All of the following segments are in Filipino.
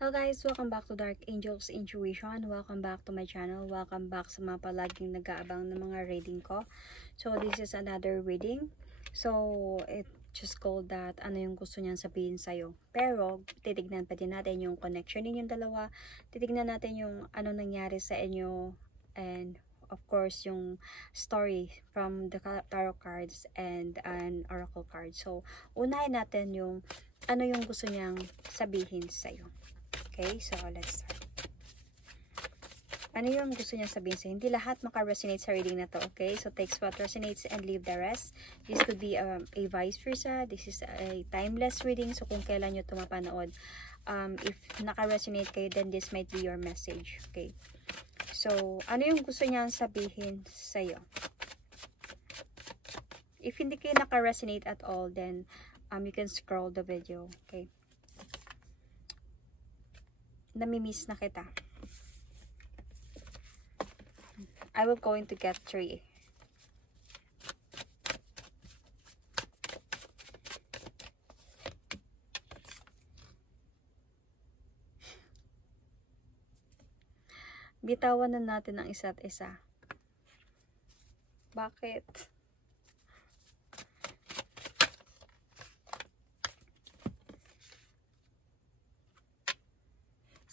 Hello guys, welcome back to Dark Angels Intuition. Welcome back to my channel. Welcome back sa mga palaging nag-aabang ng mga reading ko. So this is another reading. So it just called that ano yung gusto niyang sabihin sa'yo. Pero titignan pa din natin yung connection ninyong dalawa. Titignan natin yung ano nangyari sa inyo, and of course yung story from the tarot cards and an oracle card. So unahin natin yung ano yung gusto niyang sabihin sa'yo. Okay, so let's start. Ano yung gusto niya sabihin sa'yo? Hindi lahat maka-resonate sa reading na to, okay? So takes what resonates and leave the rest. This could be a vice versa. This is a timeless reading. So kung kailan nyo ito mapanood, if naka-resonate kayo, then this might be your message, okay? So, ano yung gusto niya sabihin sa'yo? If hindi kayo naka-resonate at all, then you can scroll the video, okay? Namimiss na kita. I will going to get 3. Bitawan na natin ang isa't isa. Bakit?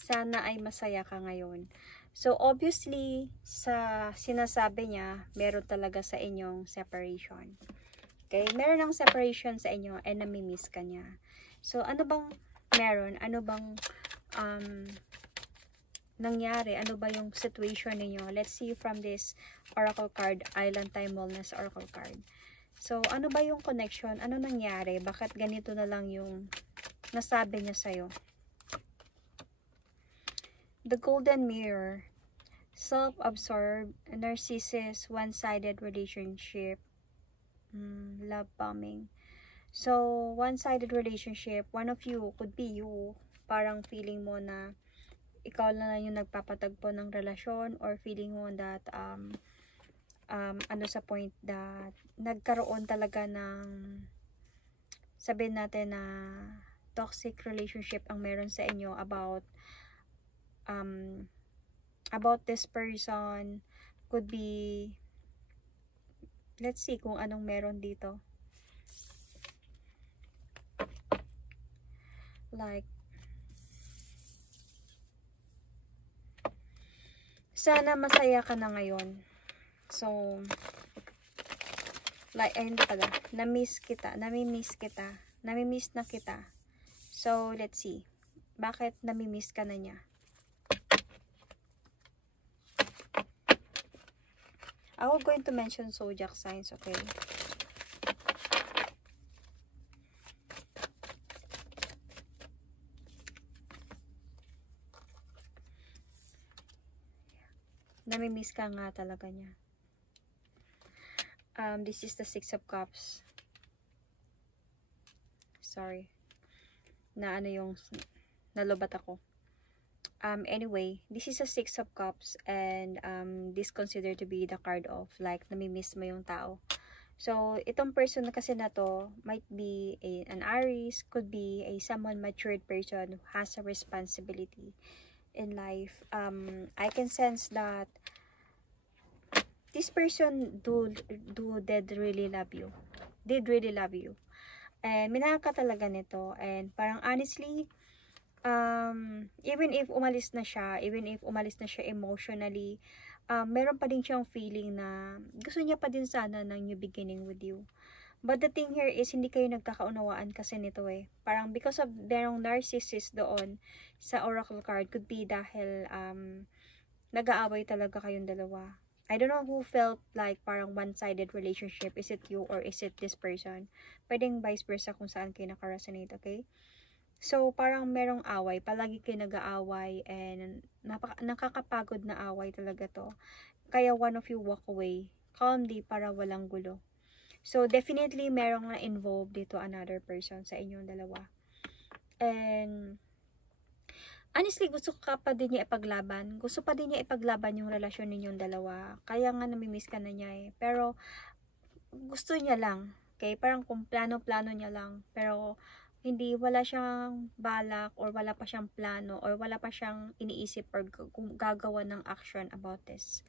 Sana ay masaya ka ngayon. So, obviously, sa sinasabi niya, meron talaga sa inyong separation. Okay? Meron ng separation sa inyo and namimiss ka niya. So, ano bang meron? Ano bang nangyari? Ano ba yung situation ninyo? Let's see from this oracle card, Island Time Wellness Oracle card. So, ano ba yung connection? Ano nangyari? Bakit ganito na lang yung nasabi niya sa'yo? The Golden Mirror, self-absorbed, narcissist, one-sided relationship, love bombing. So, one-sided relationship, one of you, could be you, parang feeling mo na ikaw lang yung nagpapatagpo ng relasyon, or feeling mo that, ano sa point that, nagkaroon talaga ng, sabihin natin na, toxic relationship ang meron sa inyo about this person. Could be, let's see kung anong meron dito. Like, sana masaya ka na ngayon. So, like, hindi pala, namimiss na kita. So, let's see, bakit namimiss ka na niya? I will going to mention zodiac signs, okay? Namimiss ka nga talaga niya. This is the 6 of Cups. Sorry. Na ano yung nalubat ako. Anyway, this is a 6 of Cups, and this considered to be the card of like namimiss mo yung tao. So, itong person na kasi na to might be an Aries, could be a someone matured person who has a responsibility in life. I can sense that this person did really love you. And minahal ka talaga nito, and parang honestly, even if umalis na siya emotionally, meron pa din siyang feeling na gusto niya pa din sana ng new beginning with you. But the thing here is, hindi kayo nagkakaunawaan kasi nito eh. Parang because of merong narcissist doon sa oracle card, could be dahil nag-aaway talaga kayong dalawa. I don't know who felt like parang one-sided relationship. Is it you or is it this person? Pwedeng vice versa kung saan kayo naka-resonate, okay? So, parang merong away. Palagi kayo nag-aaway, and nakakapagod na away talaga to. Kaya one of you walk away calmly para walang gulo. So, definitely merong na-involved dito another person sa inyong dalawa. And honestly, gusto ka pa din niya ipaglaban. Gusto pa din niya ipaglaban yung relasyon ninyong dalawa. Kaya nga namimiss ka na niya eh. Pero, gusto niya lang. Okay? Parang kung plano-plano niya lang. Pero, wala siyang balak or wala pa siyang plano or wala pa siyang iniisip or gagawa ng action about this.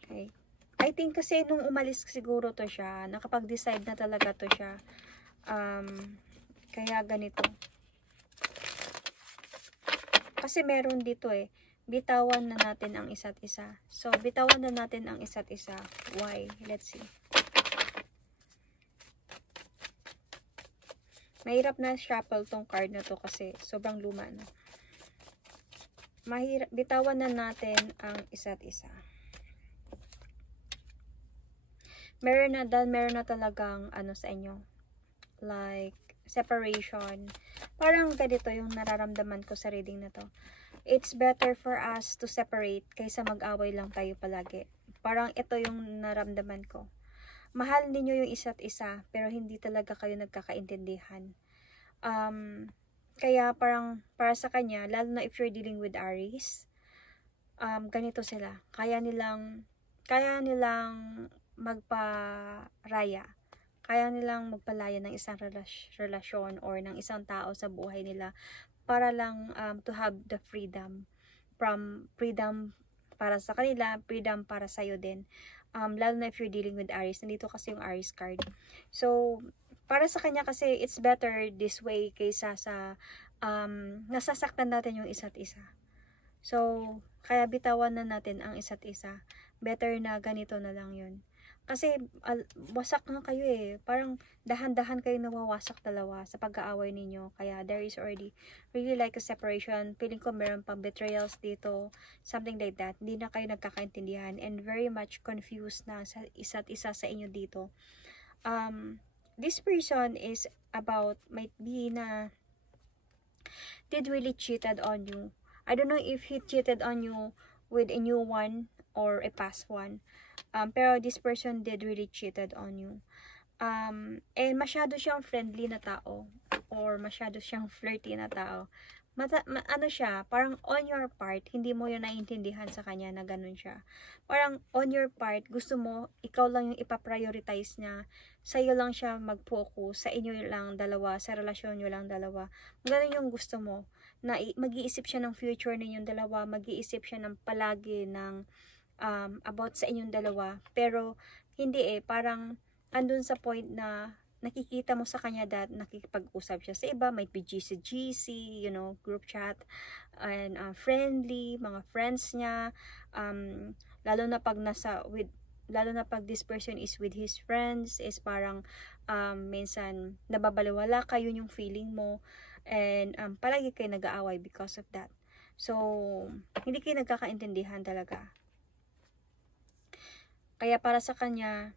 Okay. I think kasi nung umalis siguro to siya, nakapag-decide na talaga to siya. Kaya ganito. Kasi meron dito bitawan na natin ang isa't isa. So, bitawan na natin ang isa't isa. Why? Let's see. Mahirap na shuffle tong card na to kasi sobrang luma na. Bitawan na natin ang isa't isa. Meron na talagang sa inyo. Like, separation. Parang ganito yung nararamdaman ko sa reading na to. It's better for us to separate kaysa mag-away lang tayo palagi. Parang ito yung naramdaman ko. Mahal ninyo yung isa't isa, pero hindi talaga kayo nagkakaintindihan. Kaya parang, para sa kanya, lalo na if you're dealing with Aries, ganito sila. Kaya nilang magparaya. Kaya nilang magpalaya ng isang relasyon or ng isang tao sa buhay nila para lang to have the freedom. Freedom para sa kanila, freedom para sa'yo din. Lalo na if you're dealing with Aries. Nandito kasi yung Aries card. So, para sa kanya kasi, it's better this way kaysa sa nasasaktan natin yung isa't isa. So, kaya bitawan na natin ang isa't isa. Better na ganito na lang yun. Kasi, wasak na kayo Parang dahan-dahan kayo nawawasak dalawa sa pag-aaway ninyo. Kaya, there is already really like a separation. Feeling ko meron pang betrayals dito. Something like that. Hindi na kayo nagkakaintindihan. And very much confused na sa isa't isa sa inyo dito. This person is might be na did really cheated on you. I don't know if he cheated on you with a new one or a past one. Pero this person did really cheated on you. And masyado siyang friendly na tao or masyado siyang flirty na tao. Ano siya, parang on your part, hindi mo yun naiintindihan sa kanya na ganun siya. Parang on your part, gusto mo, ikaw lang yung ipaprioritize niya. Sa'yo lang siya mag-focus, sa inyo lang dalawa, sa relasyon nyo lang dalawa. Ganun yung gusto mo, na mag-iisip siya ng future ninyong dalawa, mag-iisip siya ng palagi ng about sa inyong dalawa. Pero, hindi parang andun sa point na nakikita mo sa kanya that nakikipag-usap siya sa iba, might be GC, group chat, and friendly, mga friends niya, lalo na pag this person is with his friends, is parang minsan nababaliwala kayo yung feeling mo, and palagi kayo nag-aaway because of that. So, hindi kayo nagkakaintindihan talaga. Kaya para sa kanya,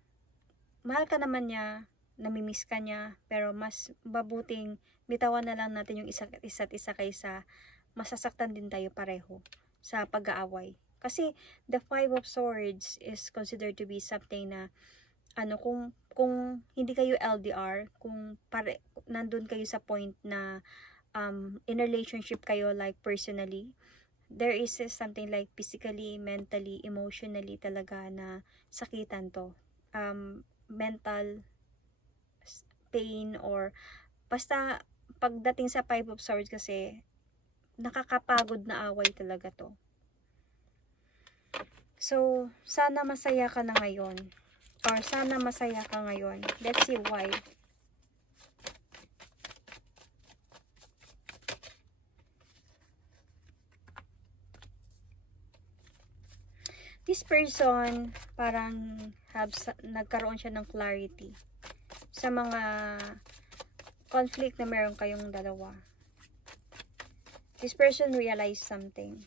mahal ka naman niya, namimiss ka niya, pero mas mabuting bitawan na lang natin yung isa't isa kaysa masasaktan din tayo pareho sa pag-aaway. Kasi the 5 of Swords is considered to be something na kung hindi kayo LDR, kung nandun kayo sa point na in relationship kayo like personally, there is something like physically, mentally, emotionally talaga na sakitan to. Mental pain or basta pagdating sa 5 of Swords kasi nakakapagod na away talaga to. So, sana masaya ka na ngayon. Or sana masaya ka ngayon. Let's see why. This person, parang nagkaroon siya ng clarity sa mga conflict na meron kayong dalawa. This person realized something.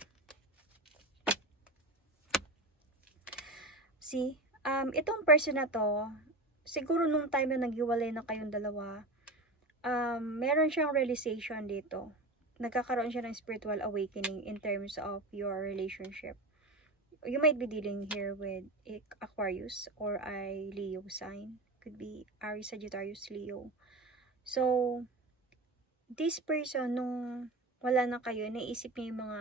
See, itong person na to, siguro nung time na naghiwalay na kayong dalawa, meron siyang realization dito. Nagkakaroon siya ng spiritual awakening in terms of your relationship. You might be dealing here with Aquarius or a Leo sign. Could be Aries, Sagittarius, Leo. So, this person, nung wala na kayo, naisip niya yung mga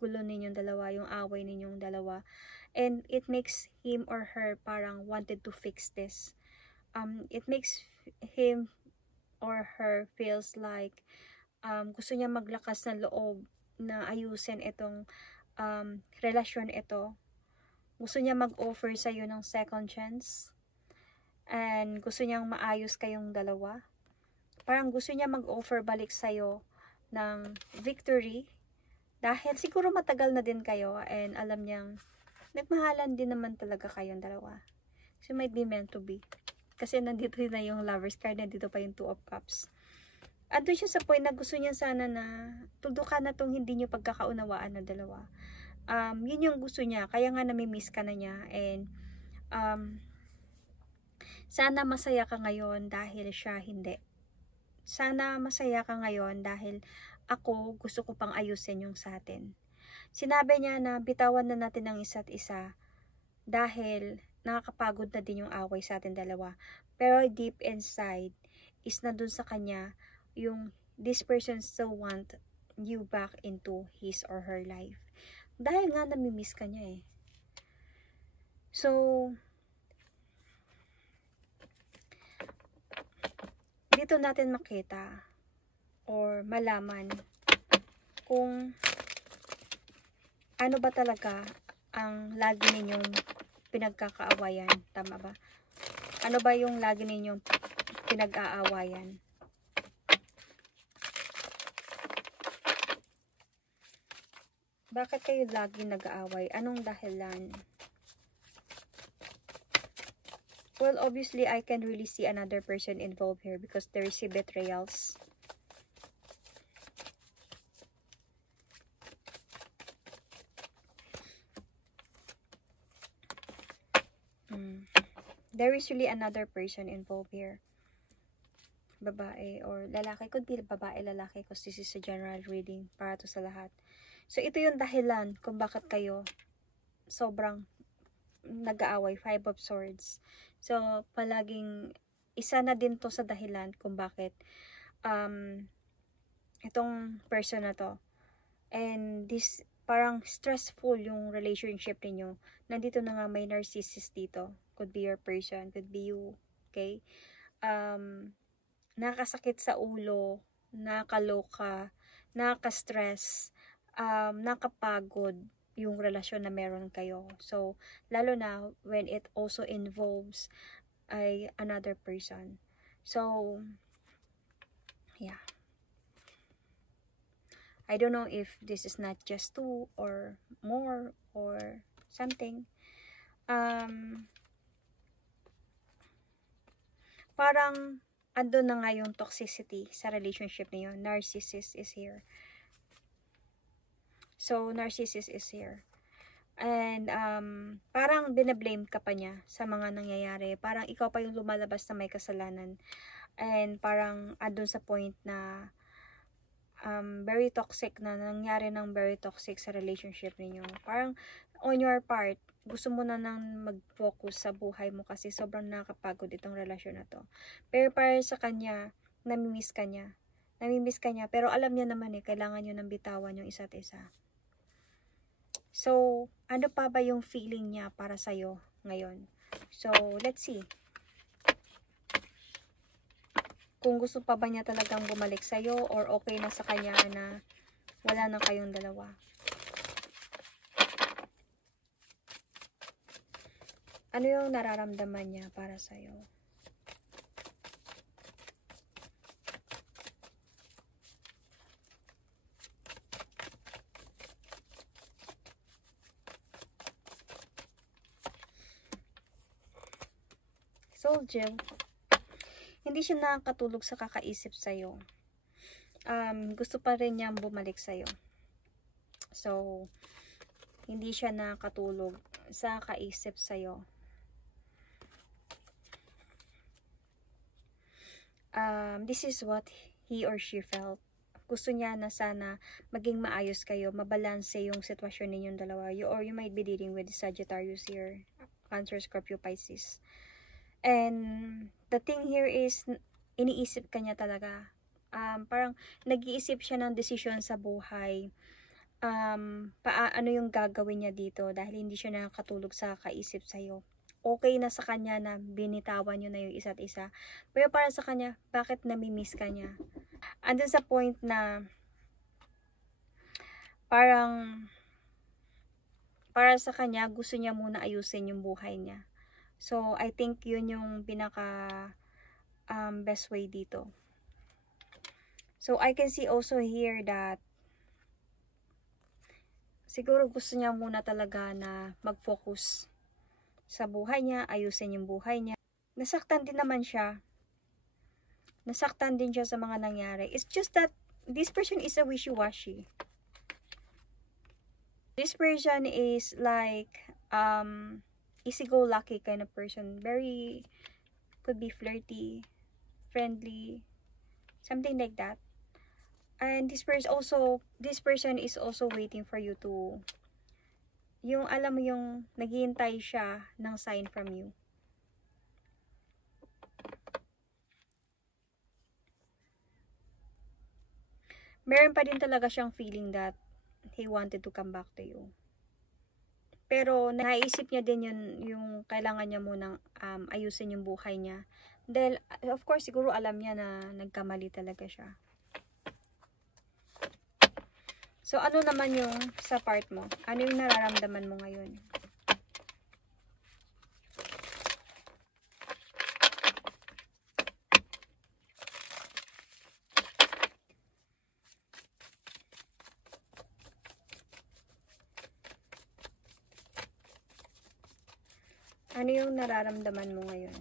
gulo ninyong dalawa, yung away ninyong dalawa. And it makes him or her parang wanted to fix this. it makes him or her feels like gusto niya maglakas ng loob na ayusin itong relasyon ito. Gusto niya mag-offer sa'yo ng second chance. And gusto niyang maayos kayong dalawa. Parang gusto niya mag-offer balik sa'yo ng victory. Dahil siguro matagal na din kayo and alam niyang nagmahalan din naman talaga kayong dalawa. So, might be meant to be. Kasi nandito na yung Lovers card, nandito pa yung Two of Cups. Andun siya sa point na gusto niya sana na tuldukan na tong hindi niyo pagkakaunawaan na dalawa. Yun yung gusto niya. Kaya nga nami-miss ka na niya. And, sana masaya ka ngayon dahil siya hindi. Sana masaya ka ngayon dahil ako gusto ko pang ayusin yung sa atin. Sinabi niya na bitawan na natin ang isa't isa dahil nakakapagod na din yung away sa atin dalawa. Pero deep inside is na dun sa kanya yung this person still want you back into his or her life. Dahil nga namimiss ka niya eh. So, dito natin makita or malaman kung ano ba talaga ang lagi ninyong pinagkakaawayan. Tama ba? Ano ba yung lagi ninyong pinag-aawayan? Bakit kayo lagi nag-aaway? Anong dahilan? Well, obviously, I can really see another person involved here because there is betrayals. There is really another person involved here. Babae or lalaki. Could be babae, lalaki because this is a general reading para to sa lahat. So, ito yung dahilan kung bakit kayo sobrang nag-aaway. 5 of Swords. So, palaging isa na din to sa dahilan kung bakit itong person na to. And this, parang stressful yung relationship niyo. Nandito na nga may narcissist dito. Could be your person, could be you. Okay? Nakasakit sa ulo, nakaloka, nakastress, nakapagod yung relasyon na meron kayo. So, lalo na when it also involves another person. So, yeah. I don't know if this is not just 2 or more or something. Parang ando na nga yung toxicity sa relationship niyo. Narcissist is here. So, narcissist is here. And, parang binablame ka pa niya sa mga nangyayari. Parang ikaw pa yung lumalabas na may kasalanan. And, parang andun sa point na very toxic na nangyari ng very toxic sa relationship niyo. Parang, on your part, gusto mo na nang mag-focus sa buhay mo kasi sobrang nakakapagod itong relasyon na to. Pero para sa kanya, namimiss ka niya. Namimiss ka niya. Pero alam niya naman kailangan niyo nang bitawan yung isa't isa. So, ano pa ba yung feeling niya para sa'yo ngayon? So, let's see. Kung gusto pa ba niya talagang bumalik sa'yo or okay na sa kanya na wala na kayong dalawa. Ano yung nararamdaman niya para sa'yo? Soldier. Hindi siya nakakatulog sa kakaisip sa'yo. Gusto pa rin niyang bumalik sa'yo. So, hindi siya nakakatulog sa kaisip sa'yo. This is what he or she felt. Gusto niya na sana maging maayos kayo, mabalanse yung sitwasyon ninyong dalawa. Or you might be dealing with Sagittarius here, Cancer, Scorpio, Pisces. And the thing here is, iniisip ka niya talaga. Parang nag-iisip siya ng desisyon sa buhay. Ano yung gagawin niya dito dahil hindi siya nakakatulog sa kaisip sa'yo. okay na sa kanya na binitawan nyo na yung isa't isa. Pero para sa kanya, bakit namimiss ka niya? Andun sa point na parang para sa kanya, gusto niya muna ayusin yung buhay niya. So, I think yun yung pinaka best way dito. So, I can see also here that siguro gusto niya muna talaga na mag-focus sa buhay niya, ayusin yung buhay niya. Nasaktan din naman siya. Nasaktan din siya sa mga nangyari. It's just that this person is a wishy-washy. This person is like easy-go-lucky kind of person. Very, could be flirty, friendly, something like that. And this person is also waiting for you to, yung alam mo yung naghihintay siya ng sign from you. Meron pa din talaga siyang feeling that he wanted to come back to you. Pero naisip niya din yung kailangan niya munang ayusin yung buhay niya. Dahil, of course, siguro alam niya na nagkamali talaga siya. So, ano naman yung sa part mo? Ano yung nararamdaman mo ngayon? Ano yung nararamdaman mo ngayon?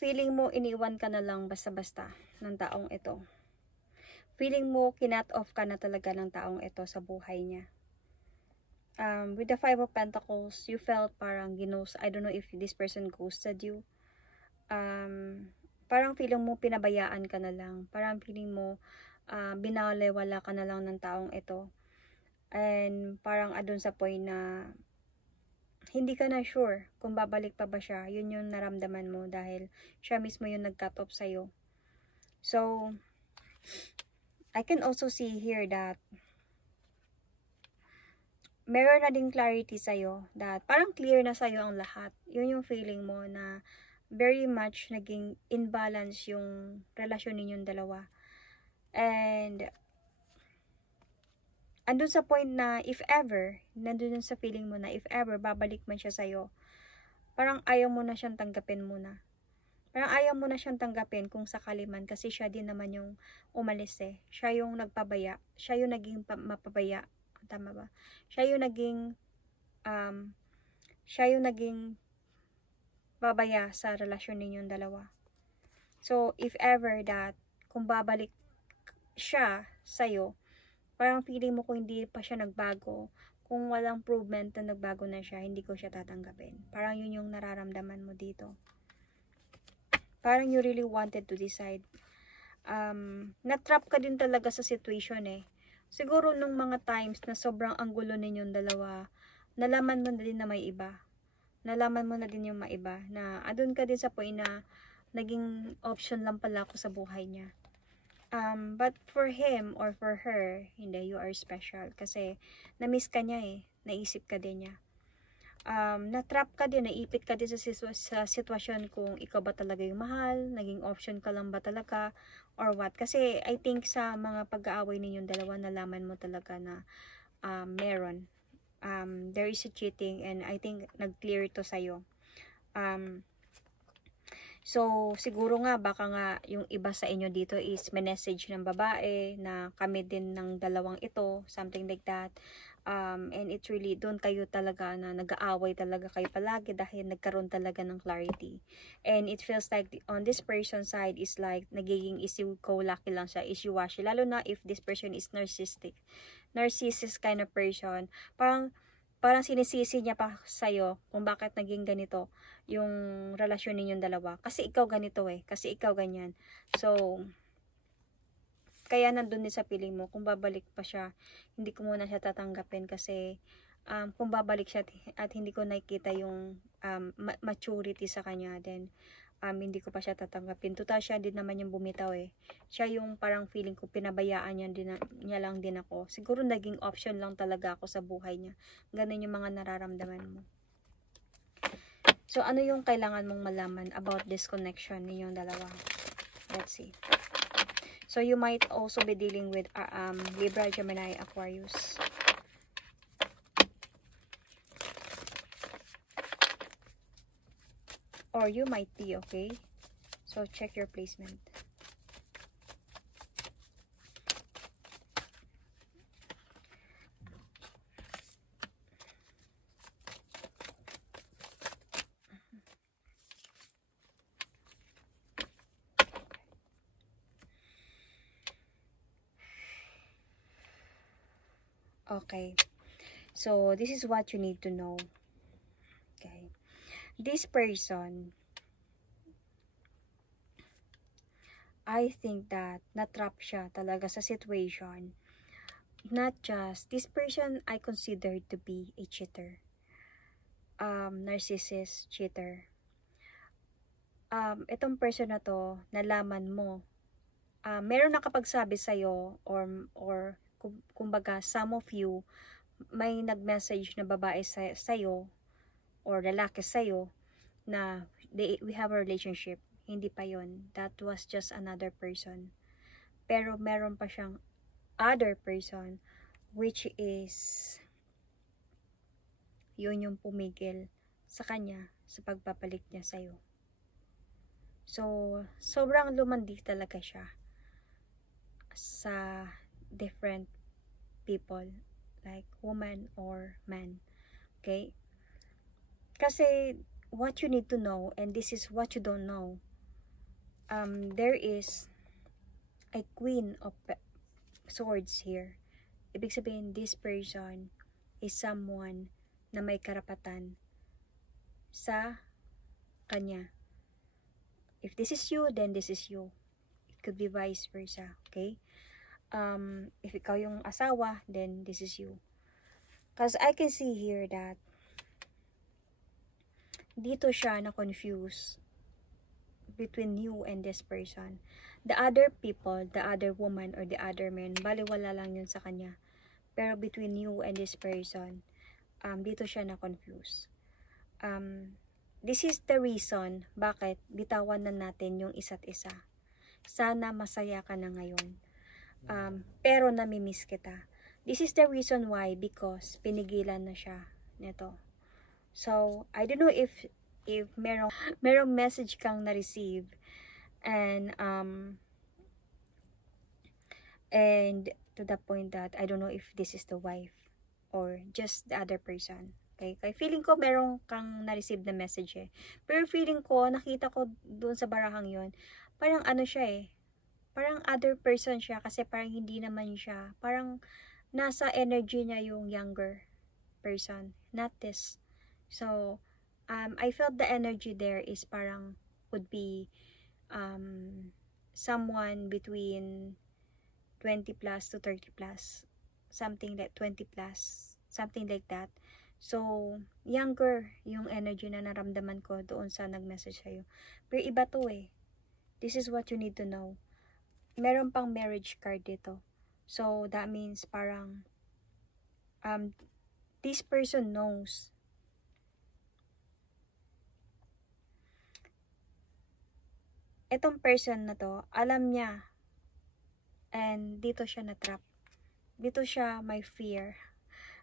Feeling mo iniwan ka na lang basta-basta ng taong ito. Feeling mo kinat off ka na talaga ng taong ito sa buhay niya. With the 5 of Pentacles, you felt parang I don't know if this person ghosted you. Parang feeling mo pinabayaan ka na lang. Parang feeling mo binalewala ka na lang ng taong ito. And parang adun sa point na hindi ka na sure kung babalik pa ba siya. Yun yung naramdaman mo dahil siya mismo yung nag-cut off sa'yo. So, I can also see here that meron na din clarity sa'yo that parang clear na sa'yo ang lahat. Yun yung feeling mo na very much naging imbalance yung relasyon ninyong dalawa. And andun sa point na if ever, nandun sa feeling mo na if ever babalik man siya sa'yo, parang ayaw mo na siyang tanggapin muna. Parang ayaw mo na siyang tanggapin kung sakali man kasi siya din naman yung umalis eh. Siya yung nagpabaya. Siya yung naging mapabaya. Tama ba? Siya yung naging babaya sa relasyon ninyong dalawa. So, if ever that, kung babalik siya sa'yo, parang feeling mo kung hindi pa siya nagbago, kung walang improvement na nagbago na siya, hindi ko siya tatanggapin. Parang yun yung nararamdaman mo dito. Parang you really wanted to decide. Na-trap ka din talaga sa situation eh. Siguro nung mga times na sobrang anggulo ninyong dalawa, nalaman mo na din na may iba. Nalaman mo na din yung maiba na adun ka din sa point na naging option lang pala ako sa buhay niya. But for him or for her, hindi, you are special. Kasi, na-miss ka niya eh. Naisip ka din niya. Na-trap ka din, naipit ka din sa sitwasyon kung ikaw ba talaga yung mahal, naging option ka lang ba talaga, or what. Kasi, I think sa mga pag-aaway ninyong dalawa, nalaman mo talaga na meron. There is a cheating and I think nag-clear to sa'yo. So, siguro nga, baka nga yung iba sa inyo dito is may message ng babae na kami din ng dalawang ito, something like that. And it's really, doon kayo talaga na nag-aaway talaga kayo palagi dahil nagkaroon talaga ng clarity. And it feels like on this person's side is like nagiging issue-go-lucky lang siya, issue-washy. Lalo na if this person is narcissistic kind of person. Parang sinisisi niya pa sa'yo kung bakit naging ganito yung relasyon ninyong dalawa. Kasi ikaw ganito eh. Kasi ikaw ganyan. So, kaya nandun din sa piling mo. Kung babalik pa siya, hindi ko muna siya tatanggapin. Kasi, kung babalik siya at hindi ko nakikita yung maturity sa kanya, then, hindi ko pa siya tatanggapin. Total siya din naman yung bumitaw eh. Siya yung parang feeling ko pinabayaan niya lang din ako. Siguro naging option lang talaga ako sa buhay niya. Ganun yung mga nararamdaman mo. So, ano yung kailangan mong malaman about this connection ninyong dalawa? Let's see. So, you might also be dealing with Libra, Gemini, Aquarius. Or you might be, okay? So, check your placement. Okay. So, this is what you need to know. Okay. This person, I think that natrap siya talaga sa situation. Not just, this person I consider to be a cheater. Narcissist, cheater. Itong person na to, nalaman mo, meron nakapagsabi sa'yo, or kumbaga, some of you, may nag-message na babae sa'yo, or lalaki sa'yo, na we have a relationship. Hindi pa yon. That was just another person. Pero meron pa siyang other person, which is, yun yung pumigil sa kanya, sa pagpapalit niya sa'yo. So, sobrang lumandi talaga siya sa different people, like woman or man. Okay? Kasi, what you need to know, and this is what you don't know, there is a Queen of Swords here. Ibig sabihin, this person is someone na may karapatan sa kanya. If this is you, then this is you. It could be vice versa, okay? If ikaw yung asawa, then this is you. Because I can see here that dito siya na-confuse between you and this person. The other people, the other woman or the other man, baliwala lang yun sa kanya. Pero between you and this person, dito siya na-confuse. This is the reason bakit bitawan na natin yung isa't isa. Sana masaya ka na ngayon. Pero namimiss kita. This is the reason why, because pinigilan na siya nito. So, I don't know if merong message kang na-receive, and to the point that I don't know if this is the wife or just the other person. Okay? Kaya feeling ko merong kang na-receive na message eh. Pero feeling ko, nakita ko doon sa barahang yon, parang ano siya eh, parang other person siya, kasi parang hindi naman siya, parang nasa energy niya yung younger person, not this. So, I felt the energy there is parang would be someone between 20 plus to 30 plus, something like 20 plus, something like that. So, younger yung energy na naramdaman ko doon sa nag-message sa'yo. Pero iba to eh. This is what you need to know. Meron pang marriage card dito. So, that means parang this person knows. Itong person na to, alam niya, and dito siya na-trap. Dito siya may fear.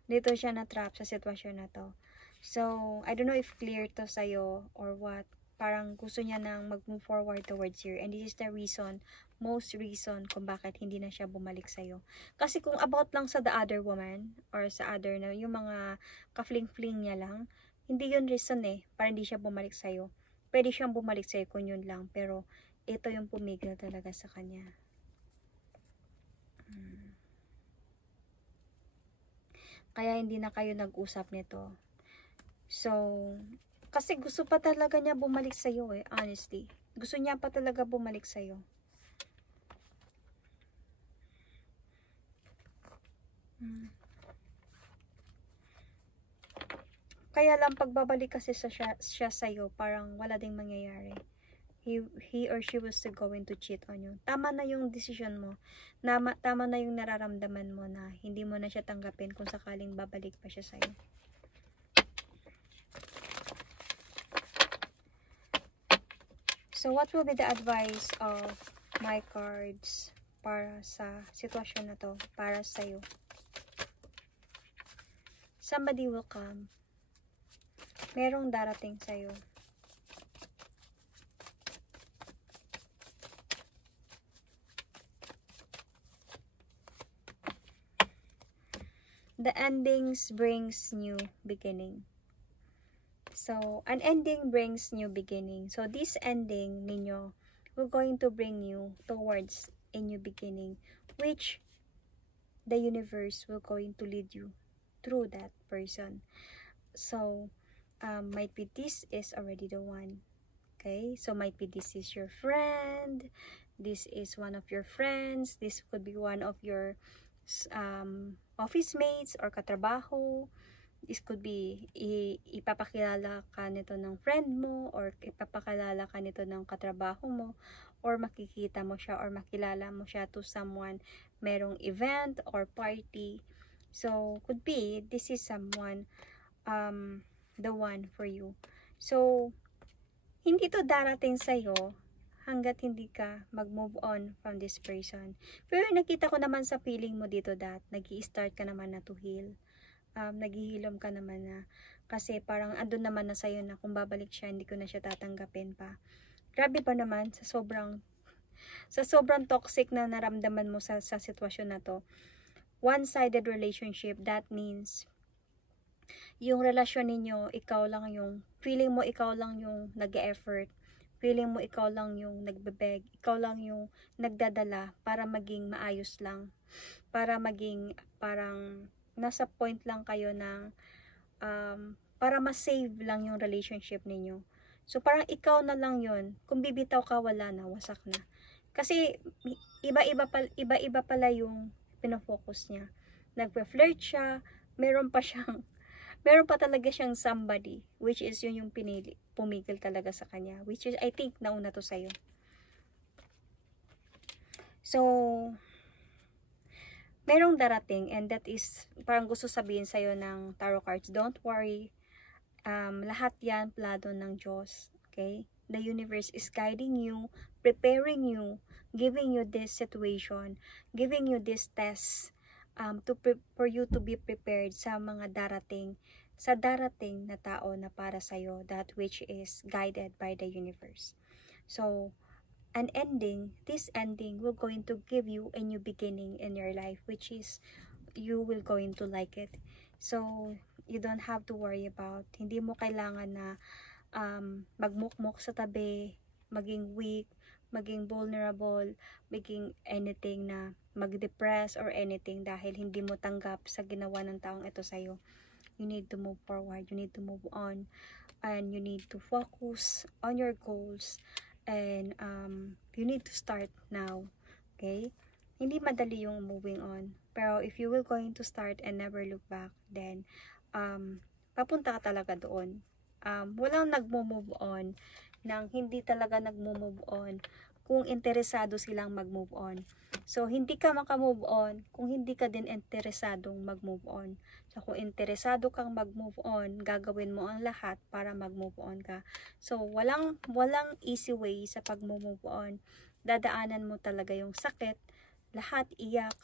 Dito siya na-trap sa sitwasyon na to. So, I don't know if clear to sa'yo or what. Parang gusto niya nang mag-move forward towards here. And this is the reason, most reason kung bakit hindi na siya bumalik sa'yo. Kasi kung about lang sa the other woman, or sa other na, yung mga ka-fling-fling niya lang, hindi yun reason eh, para hindi siya bumalik sa'yo. Pwede siyang bumalik sa'yo kung yun lang, pero ito yung pumigil talaga sa kanya. Kaya hindi na kayo nag-usap nito. So, kasi gusto pa talaga niya bumalik sa'yo eh, honestly. Gusto niya pa talaga bumalik sa'yo. Kaya lang pagbabalik kasi siya sa'yo, parang wala ding mangyayari. he or she was going to cheat on you. Tama na yung decision mo. Tama na yung nararamdaman mo na hindi mo na siya tanggapin kung sakaling babalik pa siya sa'yo. So, what will be the advice of my cards para sa sitwasyon na to, para sa'yo? Somebody will come. Merong darating sa'yo. The endings brings new beginning. So, an ending brings new beginning. So, this ending ninyo will going to bring you towards a new beginning, which the universe will going to lead you through that person. So, might be this is already the one. Okay? So, might be this is your friend. This is one of your friends. This could be one of your office mates or katrabaho. This could be ipapakilala ka nito ng friend mo, or ipapakilala ka nito ng katrabaho mo, or makikita mo siya or makilala mo siya to someone merong event or party. So could be this is someone the one for you. So hindi to darating sa'yo hanggat hindi ka mag-move on from this person. Pero nakita ko naman sa feeling mo dito that nag-i-start ka naman na to heal. Naghihilom ka naman na, kasi parang andun naman na sa'yo na kung babalik siya, hindi ko na siya tatanggapin pa. Grabe pa naman sa sobrang toxic na naramdaman mo sa sitwasyon na to. One-sided relationship, that means yung relasyon ninyo, ikaw lang yung, feeling mo ikaw lang yung nag-e-effort, feeling mo ikaw lang yung nagbebeg, ikaw lang yung nagdadala para maging maayos lang, para maging parang nasa point lang kayo ng para ma-save lang yung relationship ninyo. So parang ikaw na lang yun. Kung bibitaw ka, wala na, wasak na. Kasi iba-iba pala yung pinofocus niya. Nagpe-flirt siya, meron pa talaga siyang somebody, which is yun yung pumigil talaga sa kanya, which is I think nauna to sa'yo. So merong darating, and that is parang gusto sabihin sa'yo ng tarot cards, don't worry, lahat yan plano ng Diyos, okay? The universe is guiding you, preparing you, giving you this situation, giving you this test, for you to be prepared sa mga darating na tao na para sa'yo, that which is guided by the universe. So an ending, this ending will going to give you a new beginning in your life, which is you will going to like it. So you don't have to worry about, hindi mo kailangan na magmukmok sa tabi, maging weak, maging vulnerable, maging anything na mag-depress or anything dahil hindi mo tanggap sa ginawa ng taong ito sa'yo. You need to move forward, you need to move on, and you need to focus on your goals. And you need to start now, okay? Hindi madali yung moving on, pero if you will going to start and never look back, then papunta ka talaga doon. Walang nagmo-move on nang hindi talaga nagmo-move on kung interesado silang mag-move on. So hindi ka maka-move on kung hindi ka din interesadong mag-move on. So kung interesado kang mag-move on, gagawin mo ang lahat para mag-move on ka. So walang easy way sa pag-move on. Dadaanan mo talaga yung sakit, lahat iyak,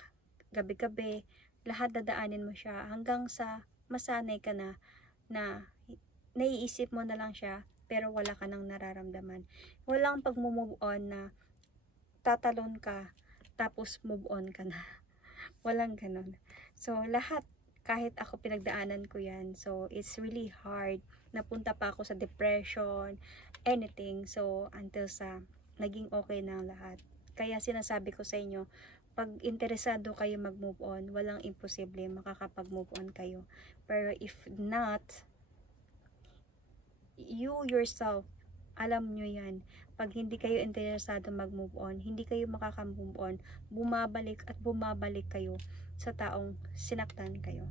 gabi-gabi, lahat dadaanin mo siya hanggang sa masanay ka na naiisip mo na lang siya pero wala ka nang nararamdaman. Walang pag-move on na tatalon ka tapos move on ka na. Walang ganon. So lahat, kahit ako pinagdaanan ko yan. So it's really hard. Napunta pa ako sa depression, anything. So until sa naging okay na ang lahat. Kaya sinasabi ko sa inyo, pag interesado kayo mag-move on, walang imposible, makakapag-move on kayo. Pero if not, you yourself, alam nyo yan, pag hindi kayo interesado mag-move on, hindi kayo makaka-move on, bumabalik at bumabalik kayo sa taong sinaktan kayo.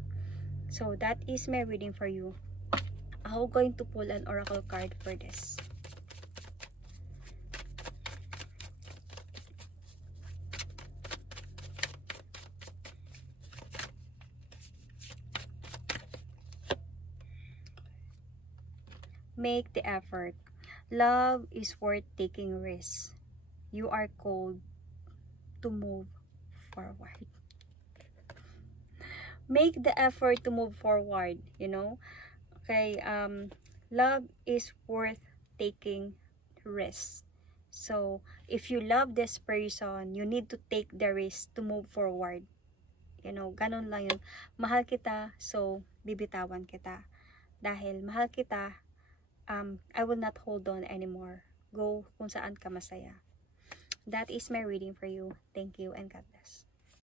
So that is my reading for you. I'm going to pull an oracle card for this. Make the effort. Love is worth taking risks. You are called to move forward. Make the effort to move forward, you know. Okay, love is worth taking risks. So, if you love this person, you need to take the risk to move forward. You know, ganun lang yun. Mahal kita, so bibitawan kita. Dahil mahal kita, I will not hold on anymore. Go kung saan ka masaya. That is my reading for you. Thank you and God bless.